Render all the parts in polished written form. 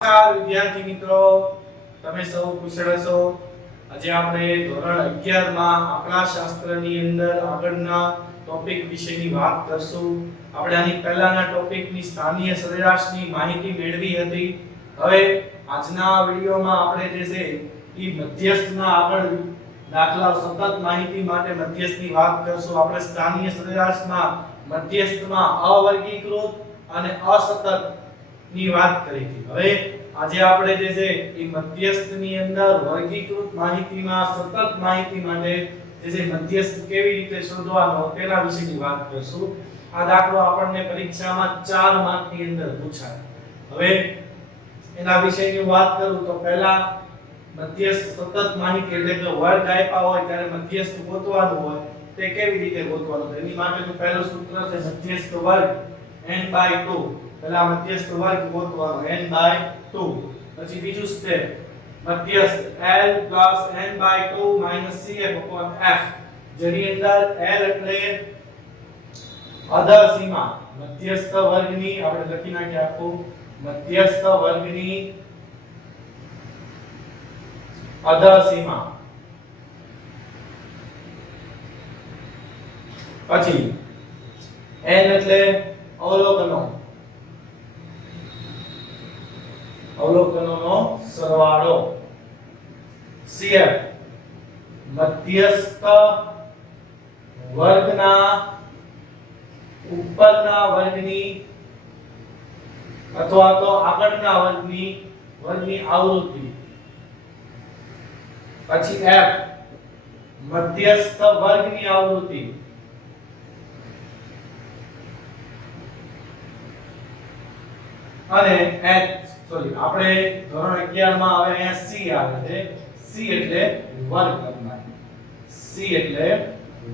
નમસ્કાર વિદ્યાર્થી મિત્રો, તમે સૌ કુશળ છો. આજે આપણે ધોરણ 11 માં આંકડાશાસ્ત્રની અંદર આગળના ટોપિક વિશેની વાત કરશું. આપણે આની પહેલાના ટોપિકની સ્થાનીય સરેરાશની માહિતી મેળવી હતી. હવે આજના વિડિયોમાં આપણે જે છે એ મધ્યસ્થના આગળ દાખલા સતત માહિતી માટે મધ્યસ્થની વાત કરશું. આપણે સ્થાનીય સરેરાશમાં મધ્યસ્થમાં અવર્ગીકૃત અને અસતત ની વાત કરી હતી. હવે આજે આપણે જે છે એ મધ્યસ્થની અંદર વર્ગીકૃત માહિતીમાં સતત માહિતી માટે જે છે મધ્યસ્થ કેવી રીતે શોધવાનો તેના વિશેની વાત કરશું. આ દાખલો આપણને પરીક્ષામાં 4 માર્કની અંદર પૂછાય. હવે એના વિશેની વાત કરું તો પહેલા મધ્યસ્થ સતત માહિતી એટલે કે વર્ગ આપ્યા હોય ત્યારે મધ્યસ્થ ગોતવાનું હોય તે કેવી રીતે ગોતવાનું. એની માટેનું પહેલું સૂત્ર છે મધ્યસ્થ વર્ગ n/2. પહેલા મધ્યસ્થ વર્ગ ગોતવાનો n/2. પછી બીજું સ્ટેપ મધ્યસ્થ l + n/2 - cf/f, જેની અંદર l એટલે અધસીમા મધ્યસ્થ વર્ગની, આપણે લખી નાખીએ આખું મધ્યસ્થ વર્ગની અધસીમા. પછી n એટલે અવલોકનો, અવલોકનોનો સરવાળો. cf મધ્યસ્થ વર્ગના ઉપરના વર્ગની અથવા તો આગળના વર્ગની આવૃત્તિ. પછી f મધ્યસ્થ વર્ગની આવૃત્તિ. અને આપણે ધોરણ 11 માં હવે અહીંયા c આવે છે. c એટલે વર્ગ કરનાર. c એટલે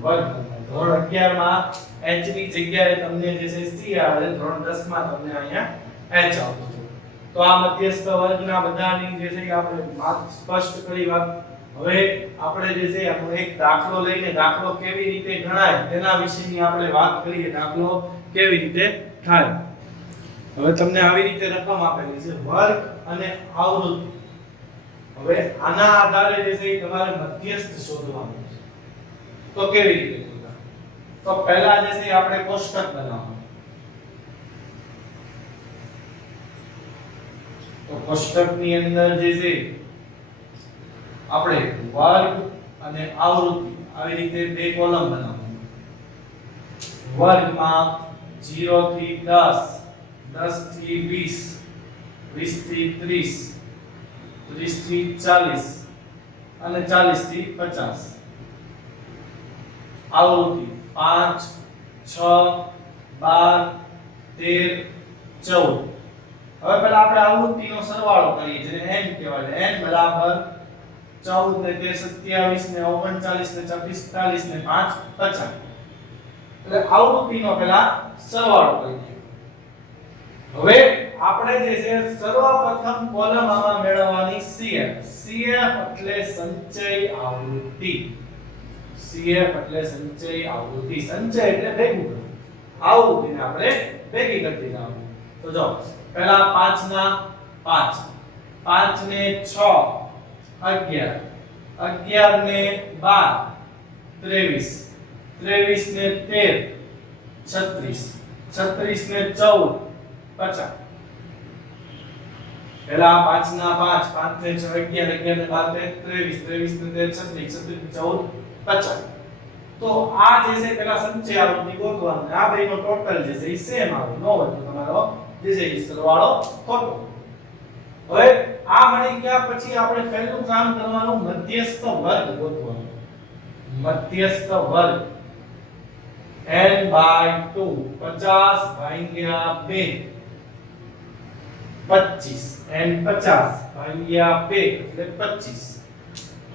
વર્ગ કરનાર. ધોરણ 11 માં h ની જગ્યાએ તમને જે છે c આવે છે. ધોરણ 10 માં તમને અહીંયા h આવતું છે. તો આ મધ્યસ્થ વર્ગના બધાની જે છે આપણે વાત સ્પષ્ટ કરી વાત. હવે આપણે જે છે આપણો એક દાખલો લઈને દાખલો કેવી રીતે ગણાય તેના વિશેની આપણે વાત કરીએ. દાખલો કેવી રીતે થાય. હવે તમને આવી રીતે રકમ આપેલી છે વર્ગ અને આવૃત્તિ. હવે આના આધારે જે છે તમારે મધ્યસ્થ શોધવાનું છે. તો કેવી રીતે શોધવાનું? તો પહેલા જે છે આપણે કોષ્ટક બનાવવાનું. તો કોષ્ટકની અંદર જે છે આપણે વર્ગ અને આવૃત્તિ આવી રીતે બે કોલમ બનાવવાની. વર્ગમાં 0 થી 10, 10 થી 20, 20 થી 30, 30 થી 40 અને 40 થી 50. આવૃત્તિ 5, 6, 12, 13, 14. હવે પહેલા આપણે આવૃત્તિનો સરવાળો કરીએ જેને n કહેવાય. n બરાબર 14 ને 13 27 ને 39 ને 40 ને 5 50. એટલે આવૃત્તિનો પહેલા સરવાળો કરીએ. હવે આપણે જે છે સર્વપ્રથમ કોલમ આમાં મેળવવાની cf. cf એટલે સંચય આવૃત્તિ. cf એટલે સંચય આવૃત્તિ. સંચય એટલે ભેગું કરવું. આવૃત્તિને આપણે ભેગી કરતી જવાનું. તો જો પહેલા 5 ના 5, 5 ને 6 11, 11 ને 12 23, 23 ને 13 36, 36 ને 14 50. પહેલા 5 ના 5, 5 ને 6 11, 11 ને 12 23, 23 ને 13 36, 36 ને 14 50. તો આ જે છે પેલા સંચય આવૃત્તિ ગોતવાનું. આ બેનો ટોટલ જે છે એ સેમ આવે. નો હોય તો તમારો જે છે એ સરવાળો ખોટો. હવે આ મળી ગયા પછી આપણે પહેલું કામ કરવાનું મધ્યસ્થ વર્ગ ગોતવાનો. મધ્યસ્થ વર્ગ n/2 50 ભાગ્યા 2 25. n 50 ભાગ્યા 2 એટલે 25.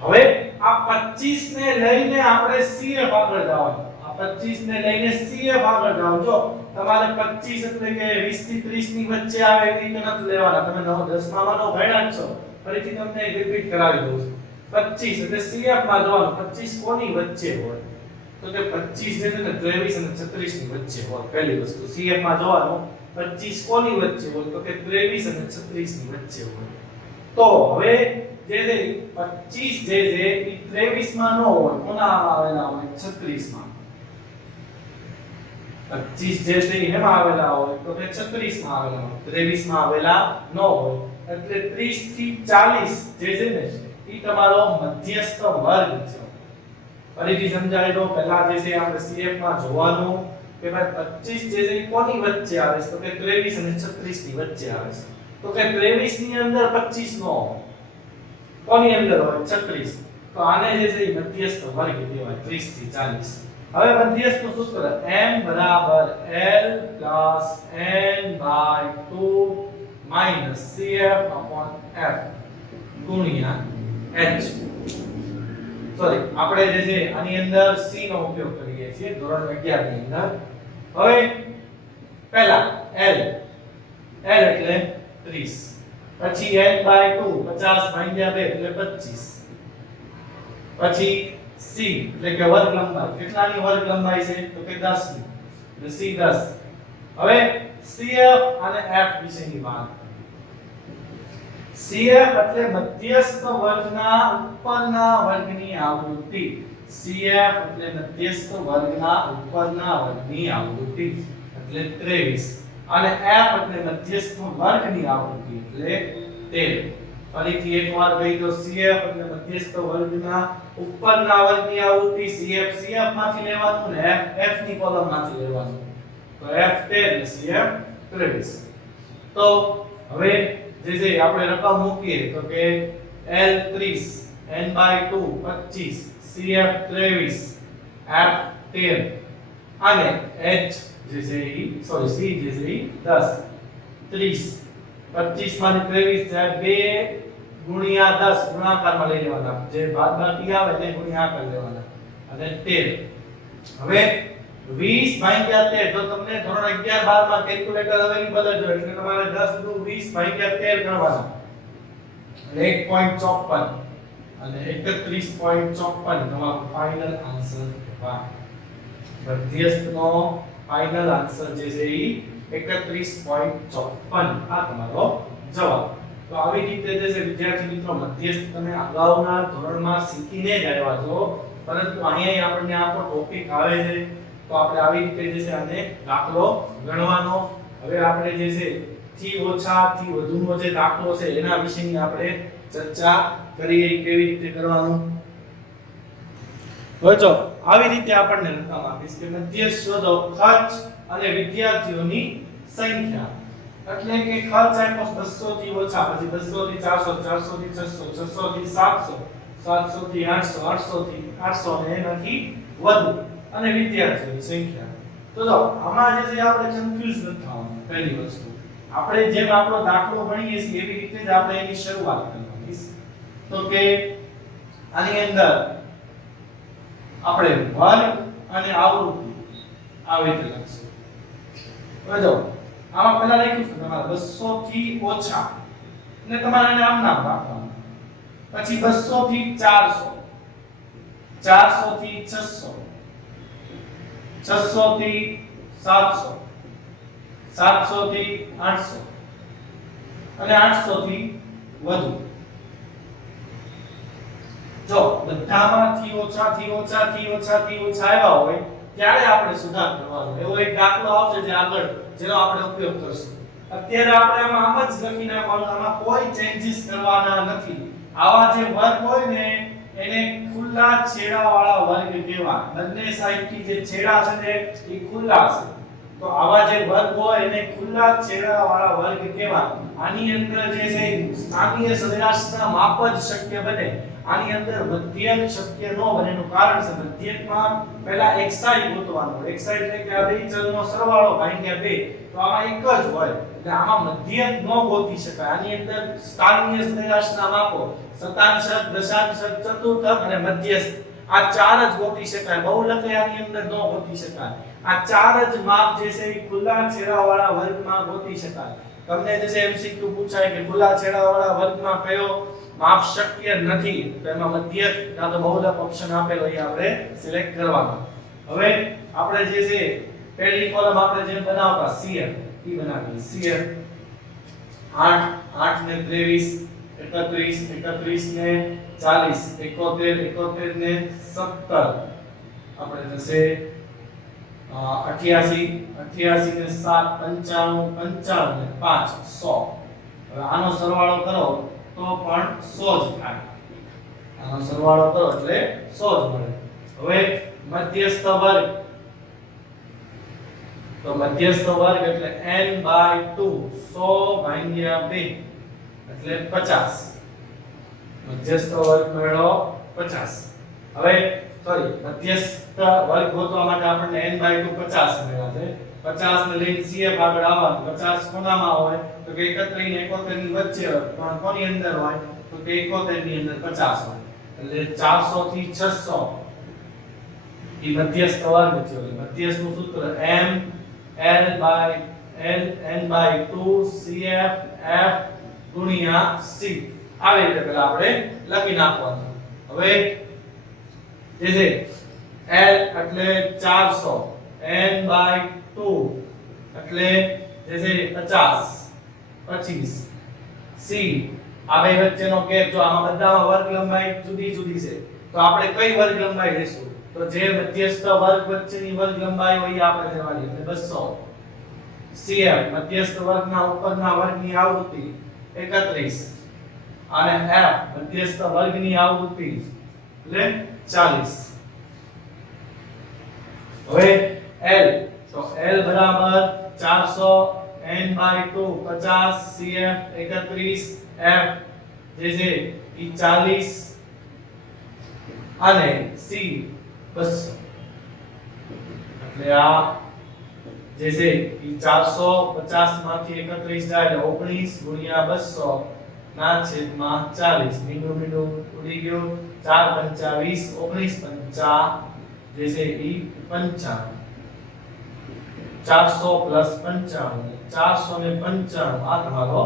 હવે આ 25 ને લઈને આપણે cf આગળ જવાનું. આ 25 ને લઈને cf આગળ જાવ. જો તમારે 25 એટલે કે 20 થી 30 ની વચ્ચે આવે એવી રીતે નથી લેવાના. તમે 10 માં નો ભણ્યા જ છો. ફરીથી તમને રિપીટ કરાવી દઉં છું. 25 એટલે cf માં જવાનું. 25 કોની વચ્ચે હોય? તો કે 25 જે છે ને 23 અને 36 ની વચ્ચે હોય પહેલી વસ્તુ CF માં જોવાનું 25 કોની વચ્ચે હોય તો કે 23 અને 36 ની વચ્ચે હોય તો હવે જે છે 25 જે છે એ 23 માં ન હોય કોના આવેલા હોય 36 માં 25 જે છે એમાં આવેલા હોય તો કે 36 માં આવેલા હોય 23 માં આવેલા ન હોય એટલે 30 થી 40 જે છે ને એ તમારો મધ્યસ્થ વર્ગ છે ફરીથી સમજાવી દો પહેલા જે છે આપણે CF માં જોવાનું કે ભાઈ 25 જે છે એ કોની વચ્ચે આવે છે તો કે 23 અને 36 ની વચ્ચે આવે છે તો કે 23 ની અંદર 25 નો કોની અંદર હોય 36 તો આને જે છે એ મધ્યસ્થ વર્ગ કહેવાય 30 થી 40 હવે મધ્યસ્થ નું સૂત્ર m બરાબર l plus n by 2 minus CF upon F ગુણ્યા h સોરી આપણે જે છે આની અંદર c નો ઉપયોગ કરીએ છીએ ધોરણ 11 ની અંદર હવે પહેલા l એટલે 30 પછી n by 2 50 ભાગ્યા 2 એટલે 25 પછી c એટલે કે વર્ગ લંબાઈ કેટલાની વર્ગ લંબાઈ છે તો કે 10 ની એટલે c 10 હવે CF અને F વિશેની વાત CF એટલે મધ્યસ્થ વર્ગના ઉપરના વર્ગની આવૃત્તિ CF એટલે મધ્યસ્થ વર્ગના ઉપરના વર્ગની આવૃત્તિ એટલે 23 અને F એટલે મધ્યસ્થ વર્ગની આવૃત્તિ એટલે 13 ફરીથી એકવાર કહી દો CF એટલે મધ્યસ્થ વર્ગના ઉપરના વર્ગની આવૃત્તિ CF માંથી લેવાનું ને F ની કોલમ માંથી લેવાનું તો F 13 CF 23 તો હવે જે છે આપણે રકમ મૂકીએ તો કે L 30 n by 2 25 CF 23 F 13 અને H જે છે ઈ સોરી C જે છે ઈ 10 30 25 માંથી 23 જાય 2 ગુણ્યા 10 ગુણાકારમાં લઈ લેવાના જે બાદબાકી આવે તે ગુણ્યા કરી લેવાના અને 13 હવે 20 ભાગ્યા 13 જો તમને ધોરણ 11 12 માં કેલ્ક્યુલેટર અવેલેબલ જ હોય એટલે તમારે 10 નું 20 ભાગ્યા 13 કરવાના એટલે 1.54 અને 31.54 તમારો ફાઇનલ આન્સર કહેવાય મધ્યસ્થનો ફાઇનલ આન્સર જે છે ઈ 31.54 આ તમારો જવાબ તો આવી રીતે જે છે વિદ્યાર્થી મિત્રો મધ્યસ્થ તમે અગાઉના ધોરણમાં શીખીને જ આવ્યા છો પરંતુ અહીંયા આપણને આપણો ટોપિક આવે છે તો આપણે આવી રીતે જે છે આને દાખલો ગણવાનો હવે આપણે જે છે થી ઓછા થી વધુનો જે દાખલો છે એના વિશેની આપણે ચર્ચા કરીએ કેવી રીતે કરવાનું હવે જો આવી રીતે આપણને રકમ આપીશ કે મધ્યસ્થ શોધો ખર્ચ અને વિદ્યાર્થીઓની સંખ્યા એટલે કે ખર્ચ આપ્યો 200 થી ઓછા પછી 200 થી 400 400 થી 600 600 થી 700 700 થી 800 800 થી 800 ને એનાથી વધુ અને વિદ્યાર્થીઓની સંખ્યા તો જો આમાં જે છે આપણે કન્ફ્યુઝ ન થવાનું પહેલી વસ્તુ આપણે જેમ આપણો દાખલો ગણીએ છીએ એવી રીતે જ આપણે એની શરૂઆત કરવાની તો કે આની અંદર આપણે વર્ગ અને આવૃત્તિ આવી રીતે લખશું હવે જો આમાં પહેલા લખ્યું છે તમારે 200 થી ઓછા એટલે તમારે એને આમ નામ રાખવાનું પછી 200 થી 400 400 થી 600 600 થી 700 700 થી 800 અને 800 થી વધુ જો બધામાં થી ઓછા થી ઓછા થી ઓછા થી ઓછા આવ્યા હોય ત્યારે આપણે સુધાર કરવાનો એવો એક દાખલો આવશે જે આગળ જેનો આપણે ઉપયોગ કરશું અત્યારે આપણે આમાં આમ જ લખી નાખવાનું આમાં કોઈ ચેન્જીસ કરવાના નથી આવા જે વર્ગ હોય ને એને ખુલ્લા છેડાવાળા વર્ગ કહેવાય બંને સાઈડથી જે છેડા છે ને એ ખુલ્લા છે તો આવા જે વર્ગ હોય એને ખુલ્લા છેડાવાળા વર્ગ કહેવાય આની અંદર જે છે સ્થાનીય સરેરાશના માપ જ શક્ય બને આની અંદર મધ્યક શક્ય ન બને એનું કારણ છે મધ્યકમાં પહેલા xi ગોતવાનો xi એટલે કે આ બે ચલનો સરવાળો ભાગ્યા 2 તો આમાં એક જ હોય એટલે આમાં મધ્યક ન ગોતી શકાય આની અંદર સ્થાનીય સરેરાશના માપો શતાંશક દશાંશક ચતુર્થક અને મધ્યસ્થ આ ચાર જ ગોતી શકાય બહુલક આની અંદર ન ગોતી શકાય આ ચાર જ માપ જે છે એ ખુલ્લા છેડાવાળા વર્ગમાં ગોતી શકાય તમને જે છે MCQ પૂછાય કે ખુલ્લા છેડાવાળા વર્ગમાં કયો માપ શક્ય નથી તો એમાં મધ્યક કાં તો બહુલક ઓપ્શન આપેલો એ આપણે સિલેક્ટ કરવાનો હવે આપણે જે છે પહેલી કોલમ આપણે જે બનાવતા CF ઈ બનાવીએ CF 8 8 ને 23 31 31 ને 40 71 71 ને 17 આપણે થશે 88 88 ને 7 95 95 ને 5 100 હવે આનો સરવાળો કરો તો પણ 100 જ થાય આનો સરવાળો કરો એટલે 100 જ મળે હવે મધ્યસ્થ વર્ગ તો મધ્યસ્થ વર્ગ એટલે n/2 100 ભાગ્યા 2 એટલે 50 મધ્યસ્થ વર્ગ મેળવો 50 હવે સોરી મધ્યસ્થ વર્ગ ગોતવા માટે આપણને n/2 50 મળ્યા છે 50 ને લઈને CF આગળ આવવાનું 50 કોનામાં હોય તો કે 31 ને 71 ની વચ્ચે હોય પણ કોની અંદર હોય તો કે 71 ની અંદર 50 હોય એટલે 400 થી 600 ઈ મધ્યસ્થ વર્ગ છે મધ્યસ્થનું સૂત્ર m l n/2 CF f ગુણ્યા c આવી રીતે પહેલા આપણે લખી નાખવાનું હવે જે છે l એટલે 400 n/2 એટલે જે છે 50 25 c આ બે વચ્ચેનો ગેપ જો આમાં બધામાં વર્ગ લંબાઈ જુદી જુદી છે તો આપણે કઈ વર્ગ લંબાઈ લેશું તો જે મધ્યસ્થ વર્ગ વચ્ચેની વર્ગ લંબાઈ હોય આપણે લેવાની એટલે 200 CF મધ્યસ્થ વર્ગના ઉપરના વર્ગની આવૃત્તિ 31 અને F મધ્યસ્થ વર્ગની આવૃત્તિ એટલે 40 હવે L તો L બરાબર 400 n/2 50 CF 31 F જે છે ઈ 40 અને C 200 એટલે આ જે છે ઈ 450 માંથી 31 જાય એટલે 19 ગુણ્યા 200 ના છેદમાં 40 મીંડું મીંડું ઉડી ગયું 4 પંચા 20 19 પંચા જે છે ઈ 55 400 પ્લસ 55 495 આ તમારો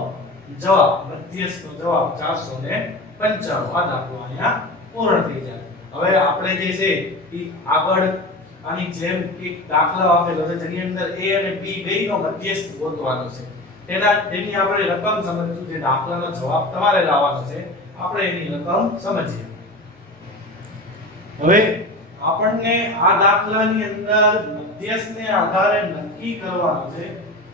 જવાબ મધ્યસ્થનો જવાબ 495 આ દાખલો અહીંયા પૂર્ણ થઈ જાય હવે આપણે જે છે ઈ આગળ આની જેમ એક દાખલો આપેલો છે જેની અંદર a અને b બેયનો મધ્યસ્થ ગોતવાનો છે તેની આપણે રકમ સમજશું જે દાખલાનો જવાબ તમારે લાવવાનો છે આપણે એની રકમ સમજીએ હવે આપણને આ દાખલાની અંદર મધ્યસ્થને આધારે નક્કી કરવાનું છે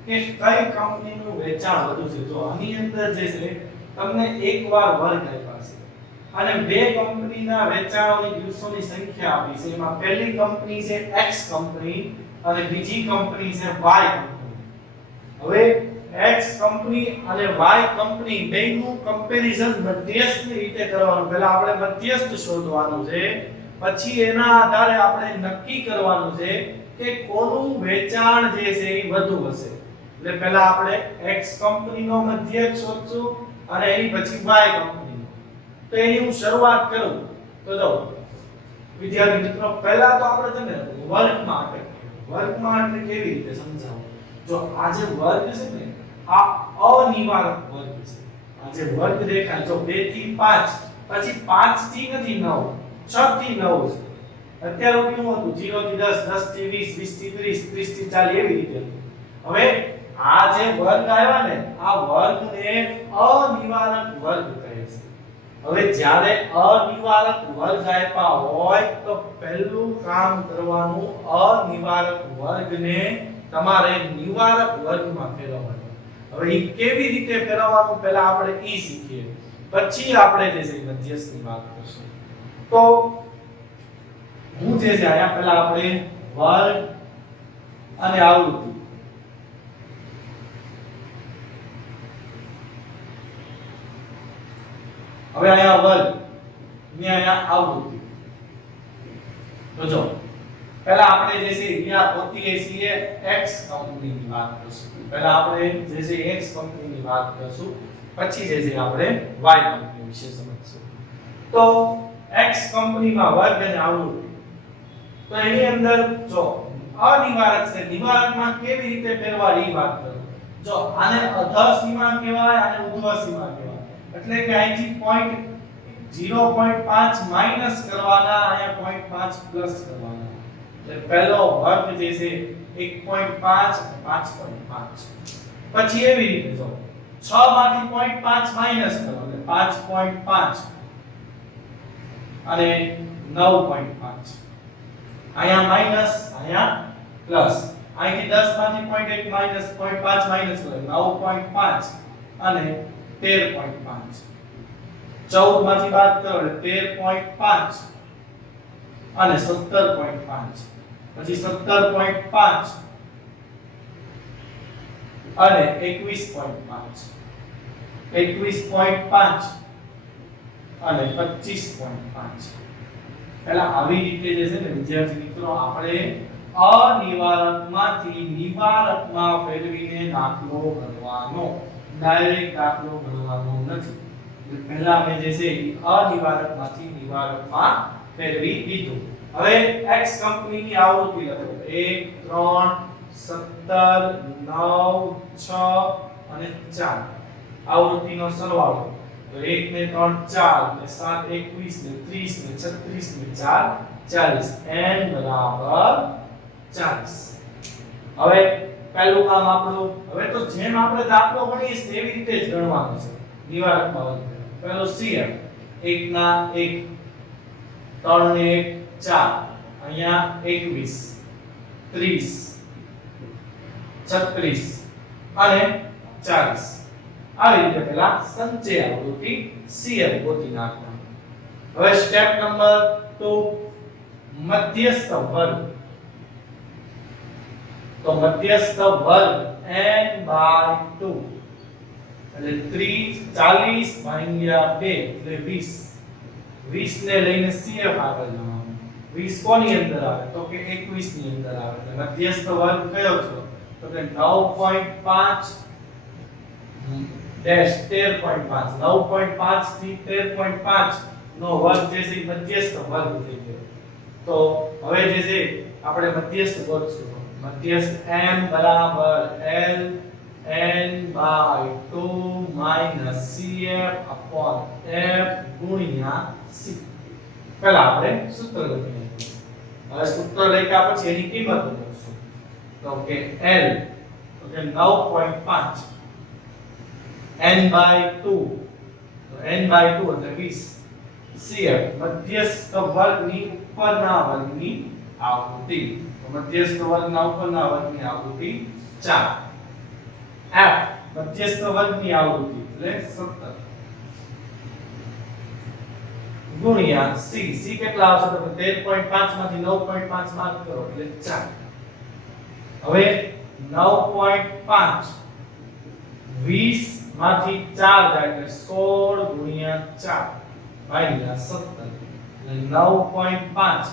કે કઈ કંપનીનું વેચાણ વધુ છે જો આની અંદર જે છે તમને એકવાર વર્ગ આપ્યા છે અને બે કંપનીના વેચાણોની દિવસોની સંખ્યા આપી છે એમાં પહેલી કંપની છે X કંપની અને બીજી કંપની છે Y કંપની હવે X કંપની અને Y કંપની બેયનું કમ્પેરીઝન મધ્યસ્થની રીતે કરવાનું પહેલા આપણે મધ્યસ્થ શોધવાનું છે પછી એના આધારે આપણે નક્કી કરવાનું છે કે કોનું વેચાણ જે છે એ વધુ હશે એટલે પહેલા આપણે X કંપનીનો મધ્યસ્થ શોધશું અને એની પછી Y કંપનીનો તો એની હું શરૂઆત કરું તો જો વિદ્યાર્થી મિત્રો પહેલા તો આપણે છે ને વર્ગમાં એટલે કેવી રીતે સમજાવું જો આ જે વર્ગ છે ને આ અનિવારક વર્ગ છે આ જે વર્ગ દેખાય જો 2 થી 5 પછી 5 થી નથી 9 6 થી 9 છે અત્યારે કેવું હતું 0 થી 10 10 થી 20 20 થી 30 30 થી 40 એવી રીતે હવે આ જે વર્ગ આવ્યા ને આ વર્ગને અનિવારક વર્ગ કહે છે હવે જ્યારે અનિવારક વર્ગ આપ્યા હોય તો પહેલું કામ કરવાનું અનિવારક વર્ગને તમારે નિવારક વર્ગમાં ફેરવવાનો હવે ઈ કેવી રીતે ફેરવવાનું પહેલા આપણે ઈ શીખીએ પછી આપણે જે છે મધ્યસ્થની વાત કરશું તો હું જે છે આયા પહેલા આપણે વર્ગ અને આવૃત્તિ હવે આયા વર્ગ ને આયા આવૃત્તિ તો જો પહેલા આપણે જે છે અહીંયા ગોતીએ છીએ X કંપનીની વાત કરશું પહેલા આપણે જે છે X કંપનીની વાત કરશું પછી જે છે આપણે Y કંપની વિશે સમજશું તો X કંપનીમાં વર્ગ અને આવૃત્તિ તો એની અંદર જો અનિવારક છે નિવારકમાં કેવી રીતે ફેરવા ઈ વાત કરું જો આને અધઃ સીમા કહેવાય અને ઉધ્વ સીમા કહેવાય એટલે કે અહીંથી પોઈન્ટ 0.5 માઈનસ કરવાના અહીંયા 0.5 પ્લસ કરવાના એટલે પહેલો વર્ગ જે છે 1.5 અને 5.5. પછી એવી રીતે જો 6 માંથી 0.5 માઈનસ કરો એટલે 5.5 અને 9.5. અહીંયા માઈનસ અહીંયા પ્લસ. અહીંથી 10 માંથી 0.1 માઈનસ 0.5 માઈનસ કરો 9.5 અને 13.5. 14 માંથી બાદ કરો એટલે 13.5 અને 17.5. પછી 17.5 અને 21.5. 21.5 અને 25.5. પહેલા આવી રીતે જે છે ને વિદ્યાર્થી મિત્રો આપણે અનિવારકમાંથી નિવારકમાં ફેરવીને દાખલો ગણવાનો, ડાયરેક્ટ દાખલો ગણવાનો નથી. પહેલા આપણે જે છે અનિવારકમાંથી નિવારકમાં ફેરવી દીધું. હવે x કંપનીની આવૃત્તિ લખો 1 3 17 9 6 અને 4 આવૃત્તિનો સરવાળો. તો 1 ને 3 4 ને 7 21 ને 30 ને 36 ને 4 40 n બરાબર 40. હવે પહેલું કામ આપણું. હવે તો જેમ આપણે દાખલો ગણીએ એવી રીતે જ ગણવાનું છે નિવારકમાં. પહેલો CF 1 ના 1 3 ને 1 4 અહીંયા 21 30 36 અને 40. આવી રીતે પહેલા સંચય આવૃત્તિ CF ગોતી નાખવાનું. હવે સ્ટેપ નંબર 2 મધ્યસ્થ વર્ગ. તો મધ્યસ્થ વર્ગ n/2 એટલે 30 ભાગ્યા 2 એટલે 20. 20 ને લઈને CF આગળ જવાનું. 20 કોની અંદર આવે તો કે 21 ની અંદર આવે. એટલે મધ્યસ્થ વર્ગ કયો છે તો કે 9.5 ડેશ 13.5. 9.5 થી 13.5 નો વર્ગ જે છે મધ્યસ્થ વર્ગ થઈ ગયો. તો હવે જે છે આપણે મધ્યસ્થ ગોતશું. મધ્યસ્થ m બરાબર l n/2 CF upon f ગુણ્યા c. પહેલા આપણે સૂત્ર લખીએ. હવે સૂત્ર લખ્યા પછી એની કિંમત મૂકશું. તો કે l તો કે 9.5 n/2 તો n/2 એટલે 20 CF મધ્યસ્થ વર્ગની ઉપરના વર્ગની આવૃત્તિ. મધ્યસ્થ વર્ગના ઉપરના વર્ગની આવૃત્તિ 4. f મધ્યસ્થ વર્ગની આવૃત્તિ એટલે 17 ગુણ્યા c. c કેટલા આવશે તો 13.5 માંથી 9.5 બાદ કરો એટલે 4. હવે 9.5 20 માંથી 4 જાય એટલે 16 ગુણ્યા 4 ભાગ્યા 17 એટલે 9.5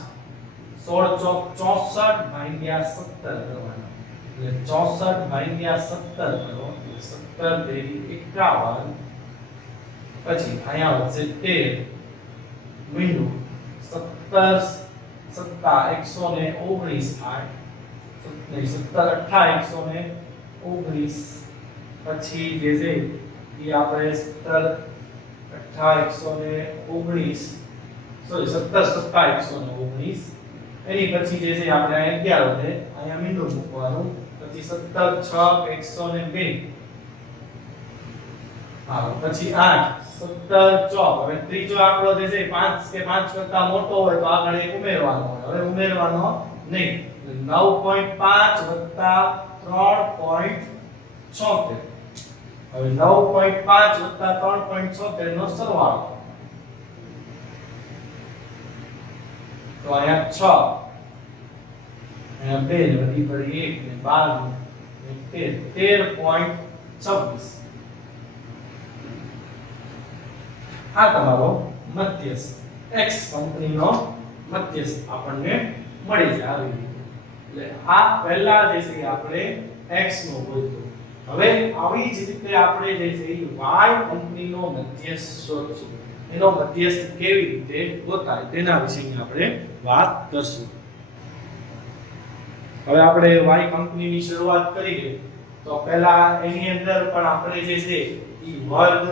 16 ચોક 64 ભાગ્યા 17 કરવાના. એટલે 64 ભાગ્યા 17 કરો એટલે 17 તેરી 51. પછી અહીંયા વધશે 13 મીંડું 17 સત્તા 119 8 17 18 119. પછી જે છે એ આપણે 17 18 119 સોરી 17 સત્તા 119. એની પછી જે છે આપણે 11 વધે અહીંયા મીંડું મૂકવાનું. પછી 17 6 102. હા પછી 8 17 ચોક. હવે ત્રીજો આંકડો જે છે 5 કે 5 કરતા મોટો હોય તો આગળ એક ઉમેરવાનો હોય. હવે ઉમેરવાનો નહીં. 9.5 વત્તા 3.76. હવે 9.5 વત્તા 3.76 નો સરવાળો. તો અહીંયા 6 અહીંયા 2 વધી પડી 1 ને 12 ને 13.26. આ તમારો મધ્યસ્થ x કંપનીનો મધ્યસ્થ આપણને મળી જાય આવી રીતે. એટલે આ પહેલા જે છે આપણે x નો ગોત્યો. હવે આવી જ રીતે આપણે જે છે y કંપનીનો મધ્યસ્થ શોધશું. એનો મધ્યસ્થ કેવી રીતે ગોતાય તેના વિશે આપણે વાત કરશું. હવે આપણે y કંપનીની શરૂઆત કરીએ તો પહેલા એની અંદર પણ આપણે જે છે ઈ વર્ગ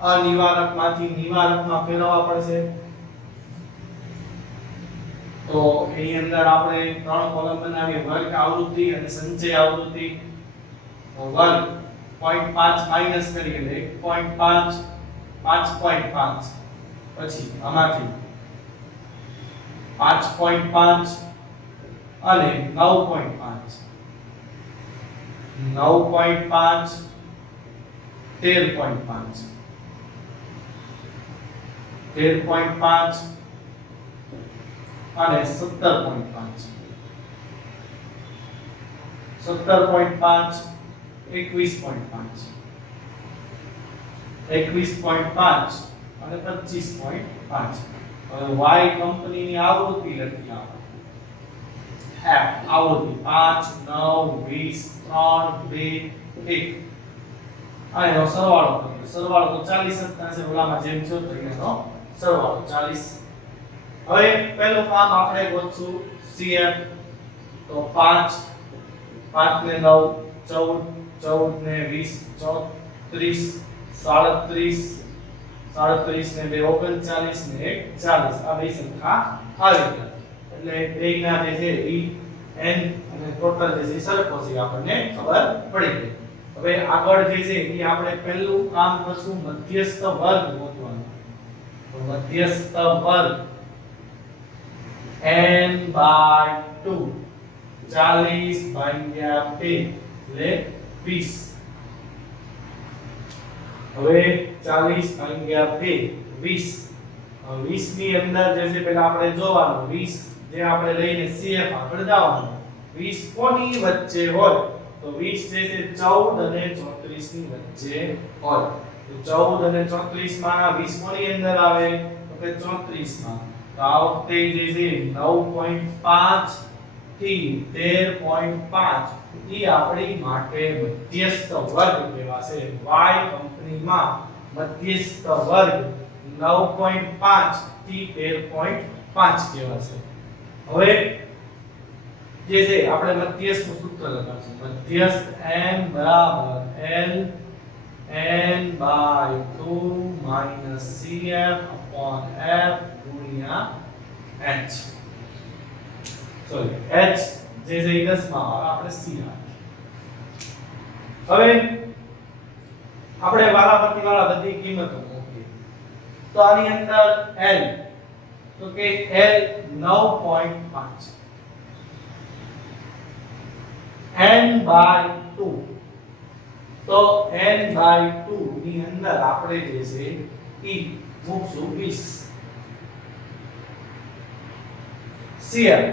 અનિવારકમાંથી નિવારકમાં ફેરવવા પડશે. તો એની અંદર આપણે ત્રણ કોલમ બનાવીએ, વર્ગ આવૃત્તિ અને સંચય આવૃત્તિ. વર્ગ 0.5 માઈનસ કરીએ એટલે 1.5 5.5, પછી આમાંથી 5.5 અને 9.5 9.5 13.5 13.5 અને 17.5 17.5 21.5 21.5 અને 25.5. હવે y કંપનીની આવૃત્તિ લખી આપણે. f આવૃત્તિ 5 9 20 3 2 1. આ એનો સરવાળો કરીએ. સરવાળો તો 40 જ થશે, ઓલામાં જેમ છે તો એનો સરવાળો 40. હવે પહેલું કામ આપણે ગોતશું CF. તો 5 5 ને 9 14 14 ને 20 34 37 37 ને 2 39 ને 1 40. આ બે સંખ્યા આવી ગયા. એટલે બેયના જે છે ઈ n અને ટોટલ જે છે સરખો છે આપણને ખબર પડી ગઈ. હવે આગળ જે છે ઈ આપણે પહેલું કામ કરશું મધ્યસ્થ વર્ગ ગોતવાનો. તો મધ્યસ્થ વર્ગ n/2 40 ભાગ્યા 2 એટલે 20. હવે 40 ભાગ્યા 2 20. 20 ની અંદર જે છે પહેલા આપણે જોવાનું 20 જે આપણે લઈને CF આગળ જવાનું. 20 કોની વચ્ચે હોય તો 20 જે છે 14 અને 34 ની વચ્ચે હોય. તો 14 અને 34 માં 20 કોની અંદર આવે તો કે 34 માં. તો આ વખતે જે છે 9.5 થી 13.5 ઈ આપણી માટે મધ્યસ્થ વર્ગ કહેવાશે. y કંપનીમાં મધ્યસ્થ વર્ગ 9.5 થી 13.5 કહેવાશે. હવે જે છે આપણે મધ્યસ્થનું સૂત્ર લગાવશું. મધ્યસ્થ n બરાબર l n/2 CF f ગુણ્યા h. સોરી h જે છે એ 10 માં આવે, આપણે c રાખીએ. હવે આપણે વારાફરતી વાળા બધી કિંમતો મૂકીએ. તો આની અંદર l તો કે l 9.5 n/2 તો n/2 ની અંદર આપણે જે છે ઈ મૂકશું 20. CF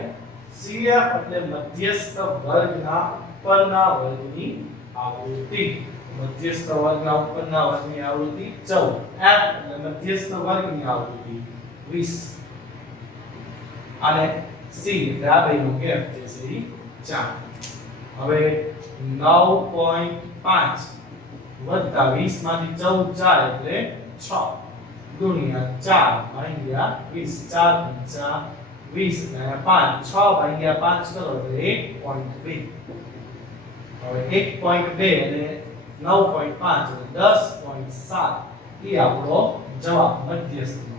એટલે મધ્યસ્થ વર્ગના ઉપરના વર્ગની આવૃત્તિ. મધ્યસ્થ વર્ગના ઉપરના વર્ગની આવૃત્તિ 14. f એટલે મધ્યસ્થ વર્ગની આવૃત્તિ 20. અને c એટલે આ બેનો કેપ જે છે ઈ 4. હવે 9.5 વત્તા 20 માંથી 14 જાય એટલે 6 ગુણ્યા 4 ભાગ્યા 20 4 5 20 અને 5 6 ભાગ્યા 5 કરો એટલે 1.2. હવે 1.2 અને 9.5 એટલે 10.7 ઈ આપણો જવાબ મધ્યસ્થનો.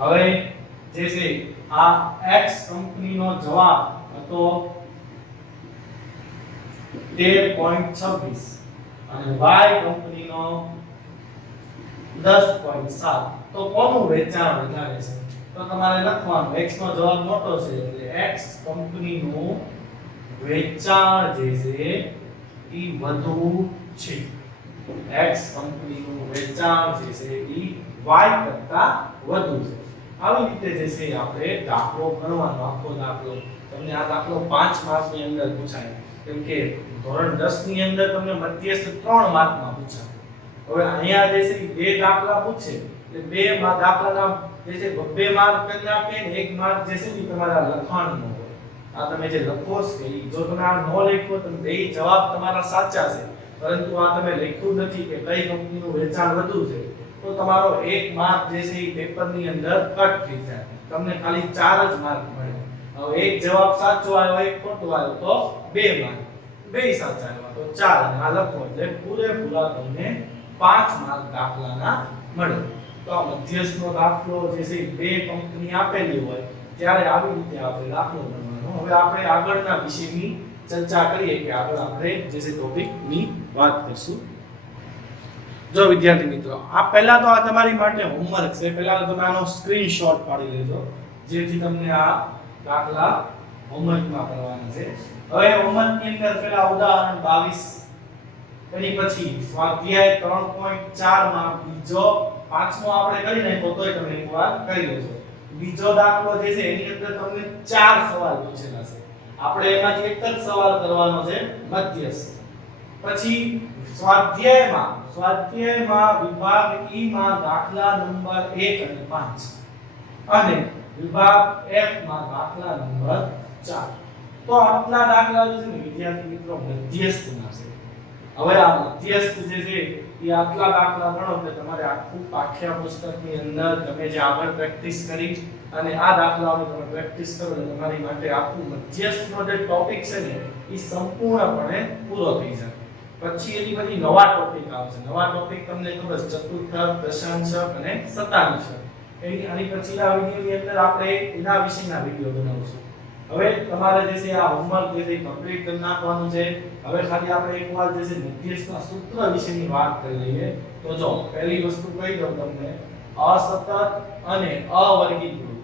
હવે જે છે આ x કંપનીનો જવાબ હતો 13.26 અને y કંપનીનો 10.7. તો કોનું વેચાણ વધારે છે તો તમારે લખવાનું x નો જવાબ મોટો છે એટલે x કંપનીનું વેચાણ જે છે ઈ વધુ છે. x કંપનીનું વેચાણ જે છે ઈ y કરતા વધુ છે. આવી રીતે જે છે આપણે દાખલો ગણવાનો. આખો દાખલો તમને આ દાખલો 5 માર્કની અંદર પૂછાય. કેમ કે ધોરણ 10 ની અંદર તમને મધ્યસ્થ 3 માર્કમાં પૂછાય. હવે અહીંયા જે છે બે દાખલા પૂછે એટલે બે દાખલાના જે છે 2 માર્ક કરી નાખે ને 1 માર્ક જે છે ઈ તમારા લખવાનો હોય. આ તમે જે લખો છો કે જો તમે આ નો લખ્યો તો બે જવાબ તમારા સાચા છે, પરંતુ આ તમે લખ્યું નથી કે કઈ કંપનીનું વેચાણ વધુ છે, તો તમારો 1 માર્ક જે છે ઈ પેપરની અંદર કટ થઈ જાય. તમને ખાલી 4 જ માર્ક મળે. હવે એક જવાબ સાચો આવ્યો એક ખોટો આવ્યો તો 2 માર્ક, બે સાચા આવ્યા તો 4 અને આ લખો એટલે પૂરેપૂરા તમને 5 માર્ક દાખલાના મળે. તો આ મધ્યસ્થનો દાખલો જે છે બે કંપની આપેલી હોય ત્યારે આવી રીતે આપણે દાખલો ગણવાનો. હવે આપણે આગળના વિષયની ચર્ચા કરીએ કે આગળ આપણે જે છે ટોપિકની વાત કરશું. જો વિદ્યાર્થી મિત્રો, આ પહેલા તો આ તમારી માટે હોમવર્ક છે. પહેલા તો તમે આનો સ્ક્રીનશોટ પાડી લેજો જેથી તમને આ દાખલા હોમવર્કમાં કરવાના છે. હવે હોમવર્કની અંદર પહેલા ઉદાહરણ 22, એની પછી સ્વાધ્યાય 3.4 માં બીજો પાંચમો આપણે કરી નાખ્યો તોય તમે એકવાર કરી લેજો. બીજો દાખલો જે છે એની અંદર તમને 4 સવાલ પૂછેલા છે. આપણે એમાંથી એક જ સવાલ કરવાનો છે, મધ્યસ્થ. પછી સ્વાધ્યાયમાં વિભાગ ઈ માં દાખલા નંબર 1 અને 5 અને વિભાગ F માં દાખલા નંબર 4. તો આટલા દાખલા જે છે ને વિદ્યાર્થી મિત્રો મધ્યસ્થના છે. હવે આ મધ્યસ્થ જે છે એ આટલા દાખલા ગણો એટલે તમારે આખું પાઠ્યપુસ્તકની અંદર તમે જે આગળ પ્રેક્ટિસ કરી અને આ દાખલાઓની તમે પ્રેક્ટિસ કરો એટલે તમારી માટે આખું મધ્યસ્થનો જે ટોપિક છે ને એ સંપૂર્ણપણે પૂરો થઈ જાય. પછી એની બધી નવા ટોપિક આવશે. નવા ટોપિક તમને ખબર છે, ચતુર્થક, દશાંશક અને શતાંશક. આની પછીના વિડિયોની અંદર આપણે એના વિશેના વિડિયો બનાવશું. હવે તમારે જે છે આ હોમવર્ક જે છે કમ્પ્લીટ કરી નાખવાનું છે. હવે ખાલી આપણે એકવાર જે છે મધ્યસ્થના સૂત્ર વિશેની વાત કરી લઈએ. તો જો પહેલી વસ્તુ કહી દઉં તમને, અસતત અને અવર્ગીકૃત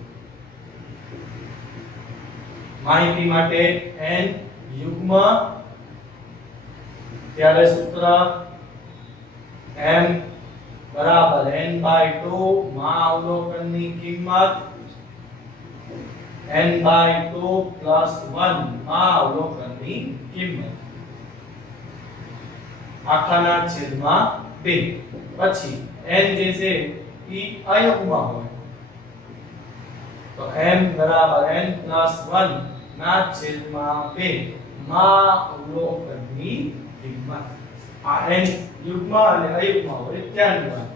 માહિતી માટે n યુગ્મ, ત્યારે સૂત્ર m બરાબર n/2 માં અવલોકનની કિંમત n/2 + 1 માં અવલોકનની કિંમત આખાના છેદમાં 2. પછી n જે છે ઈ અયુગ્મ હોય તો m બરાબર n + 1 ના છેદમાં 2 માં અવલોકનની કિંમત. આ n યુગ્મ અને અયુગ્મ હોય ત્યારની વાત.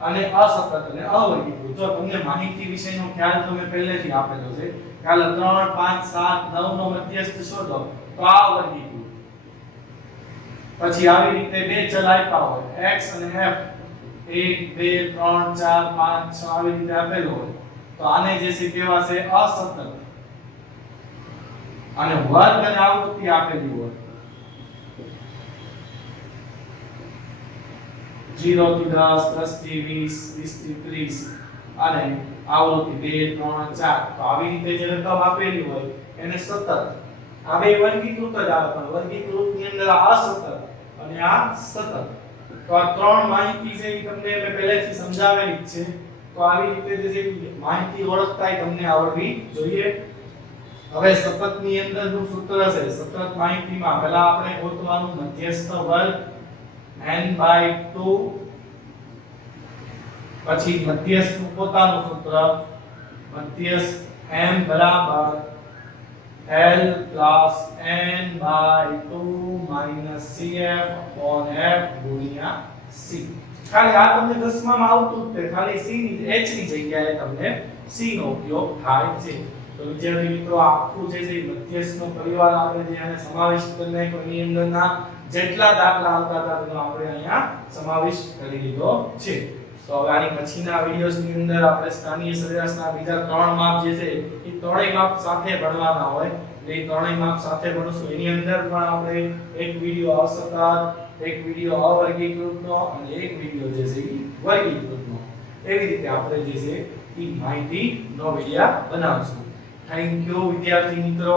અને અસતત અને અવર્ગીકૃત, જો તમને માહિતી વિશેનો ખ્યાલ તમે પહેલેથી આપેલો છે, ખ્યાલ 3, 5, 7, 9 નો મધ્યસ્થ શોધો તો આ વર્ગીકૃત. પછી આવી રીતે બે ચલ આપ્યા હોય x અને f, 1 2 3 4 5 6 આવી રીતે આપેલો હોય તો આને જે છે કહેવાશે અસતત. અને વર્ગ અને આવૃત્તિ આપેલી હોય 0 થી 10, 10 થી 20, 20 થી 30 અને આવૃત્તિ 2 3 4. તો આવી રીતે જે રકમ આપેલી હોય એને સતત. આ બે વર્ગીકૃત જ આવે, પણ વર્ગીકૃત ની અંદર આ અસતત અને આ સતત. તો આ ત્રણ માહિતી છે એ તમને મેં પહેલેથી સમજાવેલી જ છે. તો આવી રીતે જે માહિતી ઓળખતાય તમને આવડવી જોઈએ. હવે સતત ની અંદર નું સૂત્ર છે, સતત માહિતીમાં પહેલા આપણે ગોતવાનું મધ્યસ્થ વર્ગ n/2, પછી મધ્યસ્થ નું પોતાનું સૂત્ર મધ્યસ્થ m બરાબર L plus n/2 minus CF/F ગુણ્યા C. ખાલી આ તમને દસમામાં આવતું જ તે, ખાલી C ની H ની જગ્યાએ તમને C નો ઉપયોગ થાય છે. તો વિદ્યાર્થી મિત્રો આખું જે છે મધ્યસ્થનો પરિવાર આપણે જે આને સમાવિષ્ટ કરી નાખ્યો, એની અંદરના જેટલા દાખલા આવતા હતા તેનો આપણે અહીંયા સમાવિષ્ટ કરી લીધો છે. તો હવે આની પછીના વિડિયોઝની અંદર આપણે સ્થાનીય સરેરાશના બીજા 3 માપ જે છે એ ત્રણેય માપ સાથે ભણવાના હોય. એટલે એ ત્રણેય માપ સાથે ભણશું. એની અંદર પણ આપણે એક વિડિયો અસતત, એક વિડિયો અવર્ગીકૃતનો અને એક વિડિયો જે છે એ વર્ગીકૃતનો, એવી રીતે આપણે જે છે એ માહિતીનો વિડિયો બનાવશું. થેન્ક યુ વિદ્યાર્થી મિત્રો.